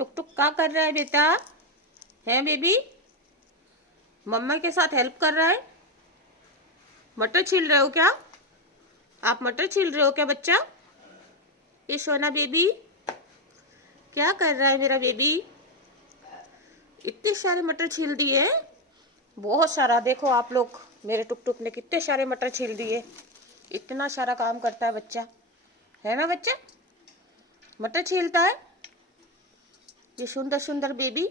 टुक टुक क्या कर रहा है बेटा? है बेबी? मम्मा के साथ हेल्प कर रहा है? मटर छील रहे हो क्या? आप मटर छील रहे हो क्या बच्चा? ये सोना बेबी क्या कर रहा है मेरा बेबी? इतने सारे मटर छील दिए, बहुत सारा। देखो आप लोग, मेरे टुक टुक ने कितने सारे मटर छील दिए। इतना सारा काम करता है बच्चा, है ना बच्चा? मटर छीलता है ये सुंदर सुंदर बेबी।